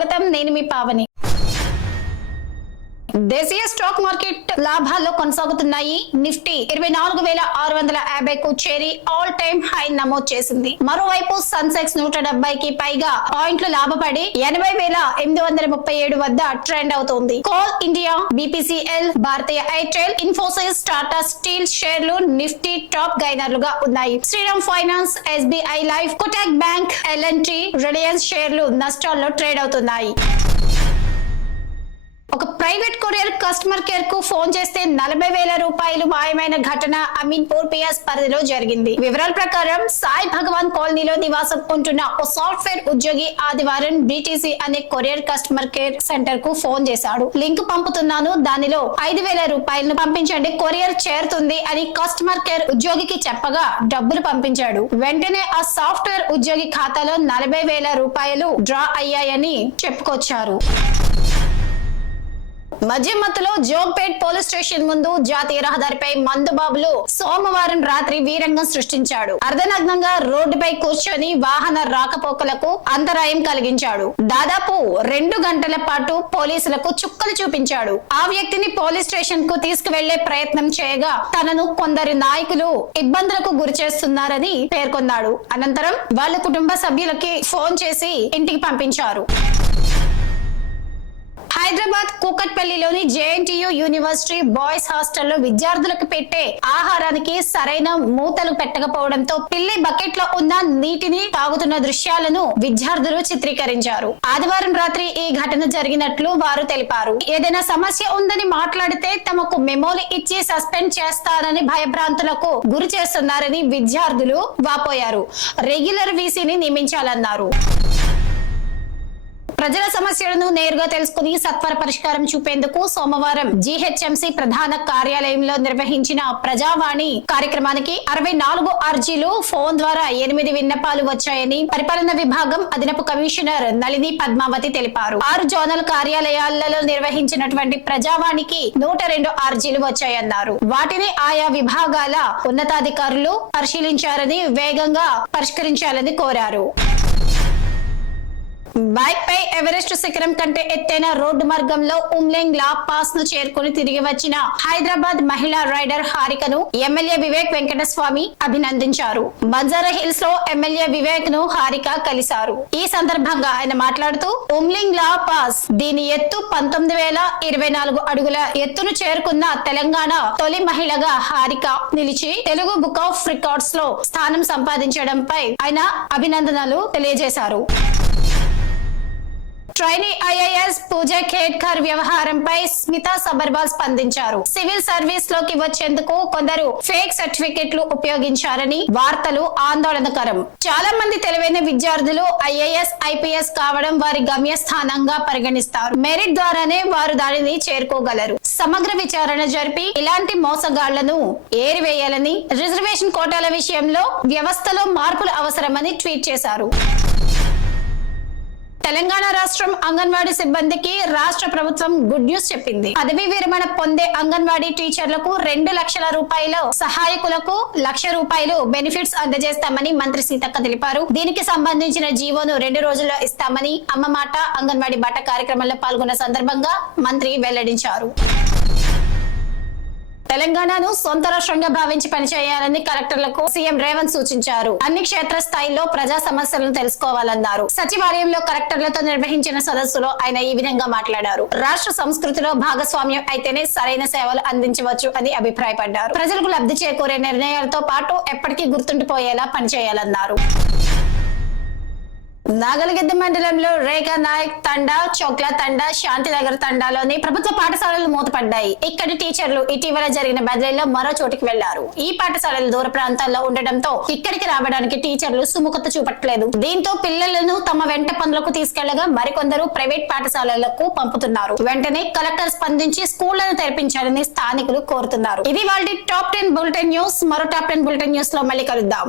స్వాగతం. నేను మీ పావని. దేశీయ స్టాక్ మార్కెట్ లాభాల్లో కొనసాగుతున్నాయి. నిఫ్టీ 24,650కు చేరి ఆల్ టైమ్ హై నమోదు చేసింది. మరోవైపు సెన్సెక్స్ 170కి పైగా పాయింట్లు లాభపడి 80,837 వద్ద ట్రెండ్ అవుతోంది. Coal India, BPCL, Bharti Airtel, Infosys, Tata steel షేర్లు నిఫ్టీ టాప్ గైనర్లుగా ఉన్నాయి. Shriram finance, SBI life, Kotak bank, LNT, Reliance షేర్లు నష్టాల్లో ట్రేడ్ అవుతున్నాయి. ఒక ప్రైవేట్ కొరియర్ కస్టమర్ కేర్ కు ఫోన్ చేస్తే 40,000 రూపాయలు మాయమైన ఘటన అమీన్పూర్ పిఎస్ పరిధిలో జరిగింది. వివరాల ప్రకారం సాయి భగవాన్ కాలనీలో నివాసం ఉంటున్న ఓ సాఫ్ట్వేర్ ఉద్యోగి ఆదివారం బీటీసీ అనే కొరియర్ కస్టమర్ కేర్ సెంటర్ కు ఫోన్ చేశాడు. లింక్ పంపుతున్నాను, దానిలో 5,000 రూపాయలను పంపించండి, కొరియర్ చేరుతుంది అని కస్టమర్ కేర్ ఉద్యోగికి చెప్పగా డబ్బులు పంపించాడు. వెంటనే ఆ సాఫ్ట్వేర్ ఉద్యోగి ఖాతాలో 40,000 రూపాయలు డ్రా అయ్యాయని చెప్పుకొచ్చారు. మధ్యమత్తులో జోగ్పేట్ పోలీస్ స్టేషన్ ముందు జాతీయ రహదారిపై మందుబాబులు సోమవారం రాత్రి వీరంగం సృష్టించాడు. అర్ధనగ్నంగా రోడ్డుపై కూర్చొని వాహన రాకపోకలకు అంతరాయం కలిగించాడు. దాదాపు 2 గంటల పాటు పోలీసులకు చుక్కలు చూపించాడు. ఆ వ్యక్తిని పోలీస్ స్టేషన్ కు తీసుకువెళ్లే ప్రయత్నం చేయగా తనను కొందరు నాయకులు ఇబ్బందులకు గురి చేస్తున్నారని పేర్కొన్నాడు. అనంతరం వాళ్ళ కుటుంబ సభ్యులకి ఫోన్ చేసి ఇంటికి పంపించారు. హైదరాబాద్ కూకట్పల్లిలోని జేఎన్టీయూ యూనివర్సిటీ బాయ్స్ హాస్టల్లో విద్యార్థులకు పెట్టే ఆహారానికి సరైన మూతలు పెట్టకపోవడంతో పిల్లి బకెట్ లో ఉన్న నీటిని తాగుతున్న దృశ్యాలను విద్యార్థులు చిత్రీకరించారు. ఆదివారం రాత్రి ఈ ఘటన జరిగినట్లు వారు తెలిపారు. ఏదైనా సమస్య ఉందని మాట్లాడితే తమకు మెమోలు ఇచ్చి సస్పెండ్ చేస్తారని భయభ్రాంతులకు గురి చేస్తున్నారని విద్యార్థులు వాపోయారు. రెగ్యులర్ వీసీని నియమించాలన్నారు. ప్రజల సమస్యలను నేరుగా తెలుసుకుని సత్వర పరిష్కారం చూపేందుకు సోమవారం జీహెచ్ఎంసీ ప్రధాన కార్యాలయంలో నిర్వహించిన ప్రజావాణి కార్యక్రమానికి 64 అర్జీలు, ఫోన్ ద్వారా 8 విన్నపాలు వచ్చాయని పరిపాలన విభాగం అదనపు కమిషనర్ నళిని పద్మావతి తెలిపారు. 6 జోనల్ కార్యాలయాలలో నిర్వహించినటువంటి ప్రజావాణికి 102 అర్జీలు వచ్చాయన్నారు. వాటిని ఆయా విభాగాల ఉన్నతాధికారులు పరిశీలించారని వేగంగా పరిష్కరించాలని కోరారు. బైక్ పై ఎవరెస్ట్ శిఖరం కంటే ఎత్తైన రోడ్డు మార్గంలో ఉమ్లెంగ్ లా పాస్ ను చేరుకుని తిరిగి వచ్చిన హైదరాబాద్ మహిళా రైడర్ హారికను ఎమ్మెల్యే వివేక్ వెంకటస్వామి అభినందించారు. బంజారా హిల్స్ లో ఎమ్మెల్యే వివేక్ ను హారిక కలిశారు. ఈ సందర్భంగా ఆయన మాట్లాడుతూ ఉమ్లింగ్ లా పాస్ దీని ఎత్తు 19,024 అడుగుల ఎత్తును చేరుకున్న తెలంగాణ తొలి మహిళగా హారిక నిలిచి తెలుగు బుక్ ఆఫ్ రికార్డ్స్ లో స్థానం సంపాదించడంపై ఆయన అభినందనలు తెలియజేశారు. ట్రైనీ ఐఏఎస్ పూజా ఖేడ్కర్ వ్యవహారంపై స్మితా సబర్వాల్ స్పందించారు. సివిల్ సర్వీస్ లోకి వచ్చేందుకు కొందరు ఫేక్ సర్టిఫికెట్లు ఉపయోగించారని వార్తలు ఆందోళనకరం. చాలా మంది తెలివైన విద్యార్థులు ఐఏఎస్, ఐపీఎస్ కావడం వారి గమ్యస్థానంగా పరిగణిస్తారు. మెరిట్ ద్వారానే వారు దానిని చేరుకోగలరు. సమగ్ర విచారణ జరిపి ఇలాంటి మోసగాళ్లను ఏరివేయాలని, రిజర్వేషన్ కోటాల విషయంలో వ్యవస్థలో మార్పులు అవసరమని ట్వీట్ చేశారు. తెలంగాణ రాష్ట్రం అంగన్వాడీ సిబ్బందికి రాష్ట్ర ప్రభుత్వం గుడ్ న్యూస్ చెప్పింది. పదవీ విరమణ పొందే అంగన్వాడీ టీచర్లకు 2 లక్షల రూపాయలు, సహాయకులకు 1,00,000 రూపాయలు బెనిఫిట్స్ అందజేస్తామని మంత్రి సీతక్క తెలిపారు. దీనికి సంబంధించిన జీవోను 2 రోజుల్లో ఇస్తామని అమ్మ మాట అంగన్వాడీ బాట కార్యక్రమంలో పాల్గొన్న సందర్భంగా మంత్రి వెల్లడించారు. తెలంగాణను సొంత రాష్ట్రంగా భావించి పనిచేయాలని కలెక్టర్లకు సీఎం రేవంత్ సూచించారు. అన్ని క్షేత్ర స్థాయిలో ప్రజా సమస్యలను తెలుసుకోవాలన్నారు. సచివాలయంలో కలెక్టర్లతో నిర్వహించిన సదస్సులో ఆయన ఈ విధంగా మాట్లాడారు. రాష్ట్ర సంస్కృతిలో భాగస్వామ్యం అయితేనే సరైన సేవలు అందించవచ్చు అని అభిప్రాయపడ్డారు. ప్రజలకు లబ్ధి చేకూరే నిర్ణయాలతో పాటు ఎప్పటికీ గుర్తుండిపోయేలా పనిచేయాలన్నారు. నాగలగిద్ద మండలంలో రేఖా నాయక్ తండా, చోక్లా తండా, శాంతినగర్ తండాలోని ప్రభుత్వ పాఠశాలలు మూతపడ్డాయి. ఇక్కడి టీచర్లు ఇటీవల జరిగిన బదిలీలో మరో చోటికి వెళ్లారు. ఈ పాఠశాలలు దూర ప్రాంతాల్లో ఉండడంతో ఇక్కడికి రావడానికి టీచర్లు సుముఖత చూపట్లేదు. దీంతో పిల్లలను తమ వెంట పనులకు తీసుకెళ్లగా మరికొందరు ప్రైవేట్ పాఠశాలలకు పంపుతున్నారు. వెంటనే కలెక్టర్ స్పందించి స్కూళ్లను తెరిపించాలని స్థానికులు కోరుతున్నారు. ఇది వాళ్ళ టాప్ 10 బులెటిన్ న్యూస్. మరో టాప్ 10 బులెటిన్ న్యూస్ లో మళ్ళీ కలుద్దాం.